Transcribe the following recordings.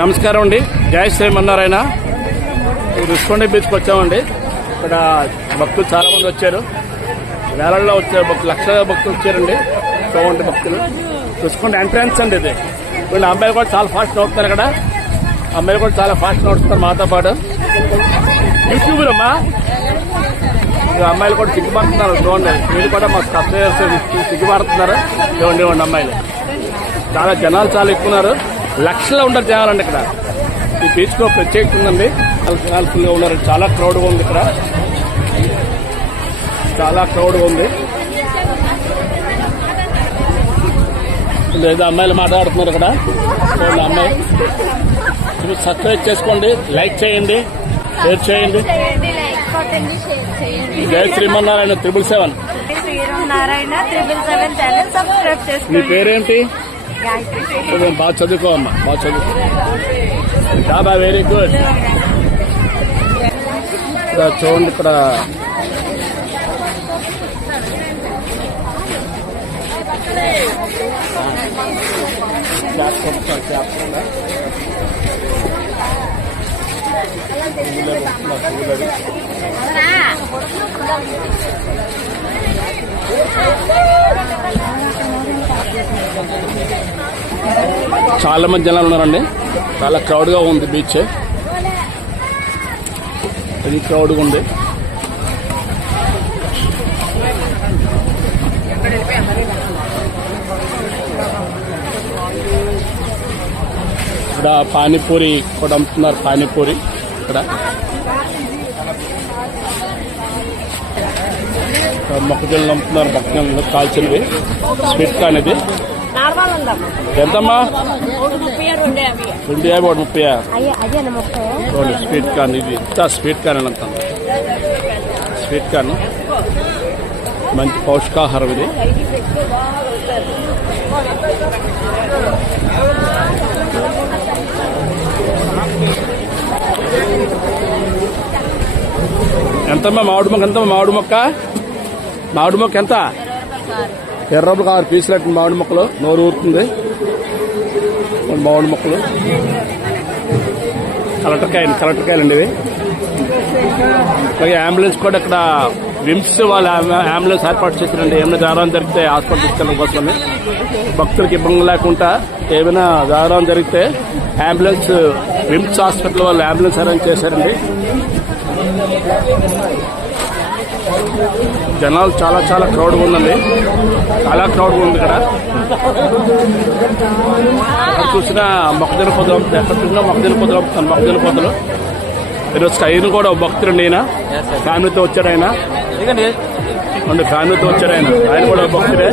నమస్కారం అండి. జై శ్రీమన్నారాయణ. రుషికొండ బీచ్కి వచ్చామండి. ఇక్కడ భక్తులు చాలా మంది వచ్చారు. వేలల్లో వచ్చారు భక్తులు, లక్షల భక్తులు వచ్చారండి. చూడండి భక్తులు. రుషికొండ ఎంట్రన్స్ అండి ఇది. వీళ్ళు అమ్మాయిలు కూడా చాలా ఫాస్ట్ నడుస్తున్నారు. ఇక్కడ అమ్మాయిలు కూడా చాలా ఫాస్ట్ నడుస్తున్నారు మాతో పాటు. యూట్యూబ్ అమ్మా అమ్మాయిలు కూడా సిగ్గుపడుతున్నారు. చూడండి, వీళ్ళు కూడా మాకు సబ్స్క్రైబర్స్ సిగ్గుపడుతున్నారు. చూడండి ఇవ్వండి అమ్మాయిలు. చాలా జనాలు చాలా ఎక్కున్నారు. లక్షల్లో ఉంటారు జనాలండి. ఇక్కడ ఈ బీచ్ లో ప్రత్యేకత ఉందండి. జనాలు ఫుల్గా ఉన్నారు. చాలా క్రౌడ్గా ఉంది. ఇక్కడ చాలా క్రౌడ్గా ఉంది. ఏదో అమ్మాయిలు మాట్లాడుతున్నారు ఇక్కడ. చూడండి అమ్మాయి. సబ్స్క్రైబ్ చేసుకోండి, లైక్ చేయండి, షేర్ చేయండి. జై శ్రీమన్నారాయణ 777. మీ పేరేంటి? బాగా చదువుకో అమ్మా, బాగా చదువుకో. బాబా వెరీ గుడ్. చూడండి ఇక్కడ చాలా మంది జనాలు ఉన్నారండి. చాలా క్రౌడ్ గా ఉంది బీచ్. ఇది క్రౌడ్గా ఉంది. ఇక్కడ పానీపూరి కూడా అమ్ముతున్నారు. పానీపూరి ఇక్కడ మొక్కజొన్నలు అమ్ముతున్నారు. మొక్కజొన్నలు కాల్చినవి. స్వీట్ కార్న్ ఇది ఎంతమ్మా? 250 ఒకటి 30. స్వీట్ కార్న్ ఇది స్వీట్ కార్న్ అని అంటాను. స్వీట్ కార్న్ మంచి పౌష్టికాహారం ఇది. ఎంతమ్మా మామిడి మొక్క? ఎంతమ్మా మామిడి మొక్క? మామిడి మొక్క ఎంత? 20 రూపాయలు 6 పీసులు అట్టు మామిడి మొక్కలు. నోరు ఊరుతుంది. మామిడి మొక్కలు. కలెక్టర్కాయలు అండి ఇవి. అలాగే అంబులెన్స్ కూడా ఇక్కడ విమ్స్ వాళ్ళు అంబులెన్స్ ఏర్పాటు చేశారండి. ఏమైనా దారుణం జరిగితే హాస్పిటల్ తీసుకెళ్ళడం కోసమని, భక్తులకు ఇబ్బంది లేకుండా ఏమైనా దారుణం జరిగితే అంబులెన్స్ విమ్స్ హాస్పిటల్ వాళ్ళు అంబులెన్స్ అరేంజ్ చేశారండి. జనాలు చాలా చాలా క్రౌడ్గా ఉందండి. చాలా క్రౌడ్గా ఉంది. ఇక్కడ చూసినా మొక్కజొన్న పొదలు అమ్ముతాయి. ఎక్కడ చూసినా మొక్కజొన్న పొదలు అమ్ముతాను. మొక్కజొన్న పొదలు. ఈరోజు ఆయన కూడా భక్తుడండి. ఆయన ఫ్యామిలీతో వచ్చాడు. ఆయన ఫ్యామిలీతో వచ్చాడు. ఆయన కూడా భక్తుడే.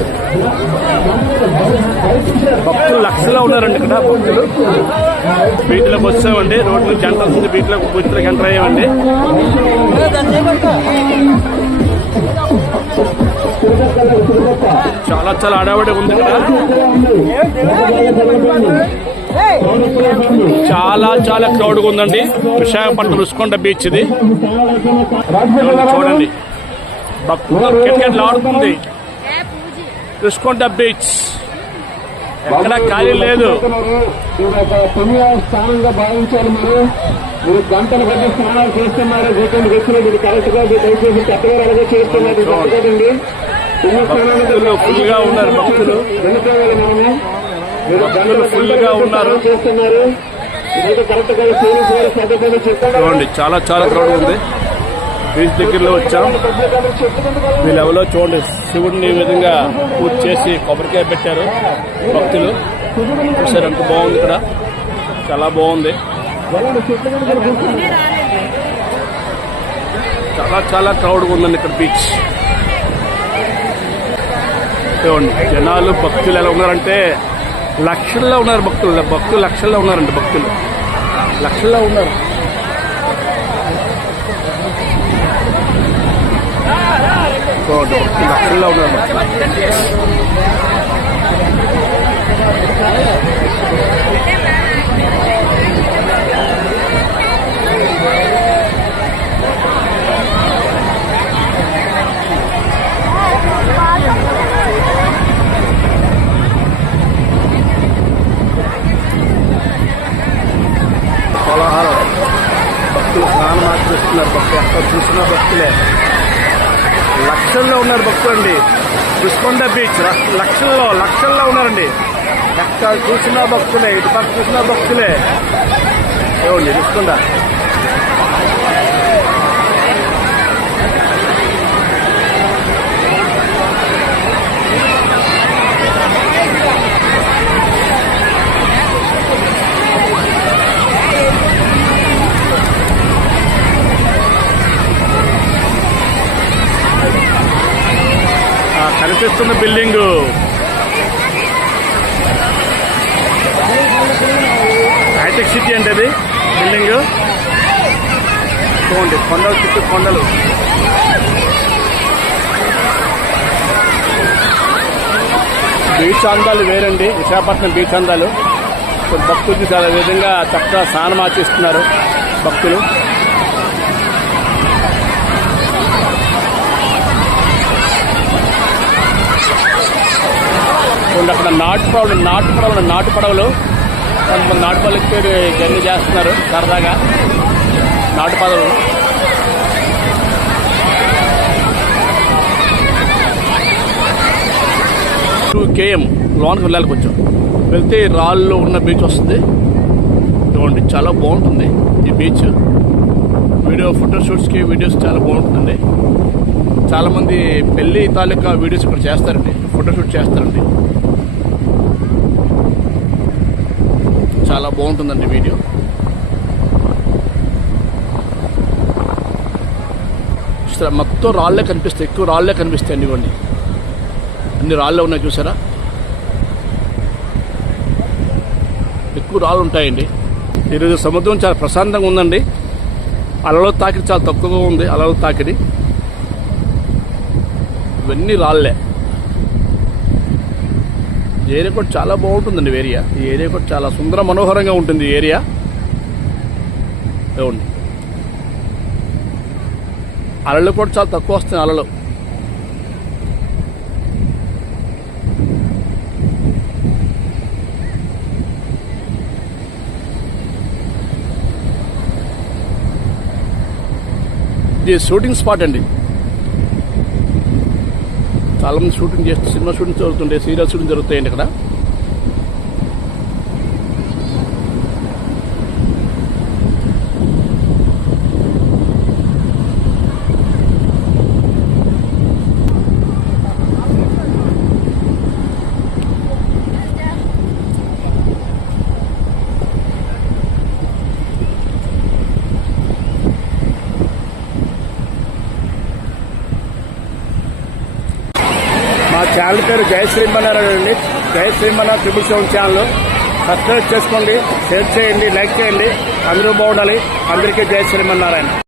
భక్తులు లక్షల్లో ఉన్నారండి ఇక్కడ. భక్తులు బీచ్లోకి వచ్చామండి. రోడ్డు నుంచి ఎంట్రన్స్ ఉంది. బీచ్లోకి ఎంటర్ అయ్యామండి. చాలా చాలా హడావిడి ఉంది ఇక్కడ. చాలా చాలా క్రౌడ్గా ఉందండి. విశాఖపట్నం రుషికొండ బీచ్ ఇది. చూడండి భక్తులు క్రికెట్ ఆడుతుంది. రుషికొండ బీచ్ ఎక్కడ ఖాళీ లేదు. స్థానంగా భావించాలి. మీరు గంటల పెద్ద స్నానాలు చేస్తున్నారు. వీకెండ్ వచ్చిన మీరు కరెక్ట్ గా దయచేసి చక్కగా అలాగే చేస్తున్నారు. కదండి ఫుల్ గా ఉన్నారు భక్తులు. ఫుల్ గా ఉన్నారు. చేస్తున్నారు కరెక్ట్ గా చూడండి చాలా చాలా క్రౌడ్ ఉంది. బీచ్ దగ్గరలో వచ్చాం. వీళ్ళు ఎవరో చూడండి శివుడిని ఈ విధంగా పూజ చేసి కొబ్బరికాయ పెట్టారు. భక్తులు చూసారు ఎంత బాగుంది. ఇక్కడ చాలా బాగుంది. చాలా చాలా క్రౌడ్గా ఉందండి ఇక్కడ బీచ్. చూడండి జనాలు భక్తులు ఎలా ఉన్నారంటే లక్షల్లో ఉన్నారు. భక్తులు లక్షల్లో ఉన్నారండి. భక్తులు లక్షల్లో ఉన్నారు. లక్షల్లో ఉన్నారు. చేస్తున్నారు భక్తులు. ఎక్కడ చూసిన భక్తులే, లక్షల్లో ఉన్నారు భక్తులు అండి. రుషికొండ బీచ్ లక్షల్లో ఉన్నారండి. ఎక్కడ చూసిన భక్తులే, ఇటు పక్క చూసిన భక్తులే. ఏమండి రుషికొండ కనిపిస్తున్న బిల్డింగ్ హైటెక్ సిటీ అంటే అది బిల్డింగ్. చూడండి కొండలు, చుట్టూ కొండలు. బీచ్ అందాలు వేరండి, విశాఖపట్నం బీచ్ అందాలు. భక్తులకి చాలా విధంగా చక్కగా స్నానం ఆచరిస్తున్నారు భక్తులు. అక్కడ నాటు పడవలు కొంతమంది నాటు పడవలు ఎక్కి జర్నీ చేస్తున్నారు సరదాగా. నాటు పడవలు KM లోనికి వెళ్ళాలి. కొంచెం వెళ్తే రాళ్ళు ఉన్న బీచ్ వస్తుంది. చూడండి చాలా బాగుంటుంది ఈ బీచ్. ఫోటోషూట్స్కి వీడియోస్ చాలా బాగుంటుంది. చాలామంది పెళ్లి తాలూకా వీడియోస్ ఇక్కడ చేస్తారండి, ఫోటోషూట్ చేస్తారండి. చాలా బాగుంటుందండి వీడియో. మొత్తం రాళ్లే కనిపిస్తాయి, ఎక్కువ రాళ్లే కనిపిస్తాయండి. ఇవన్నీ అన్ని రాళ్ళే ఉన్నాయి చూసారా, ఎక్కువ రాళ్ళు ఉంటాయండి. ఈరోజు సముద్రం చాలా ప్రశాంతంగా ఉందండి. అలల తాకిడి చాలా తక్కువగా ఉంది. అలల తాకిడి ఇవన్నీ రాళ్లే. ఏరియా కూడా చాలా బాగుంటుందండి. ఈ ఏరియా కూడా చాలా సుందర మనోహరంగా ఉంటుంది ఈ ఏరియా. ఏమండి అలలు కూడా చాలా తక్కువ వస్తాయి. అలలు ఇది షూటింగ్ స్పాట్ అండి. చాలా మంది షూటింగ్ చేస్తూ సినిమా షూటింగ్ జరుగుతుంటాయి, సీరియల్ షూటింగ్ జరుగుతాయండి ఇక్కడ. మా ఛానల్ పేరు జై శ్రీమన్నారాయణ అండి. జై శ్రీమన్నారాయణ 777 ఛానల్. సబ్స్క్రైబ్ చేసుకోండి, షేర్ చేయండి, లైక్ చేయండి. అందరూ బాగుండాలి. అందరికీ జై శ్రీమన్నారాయణ.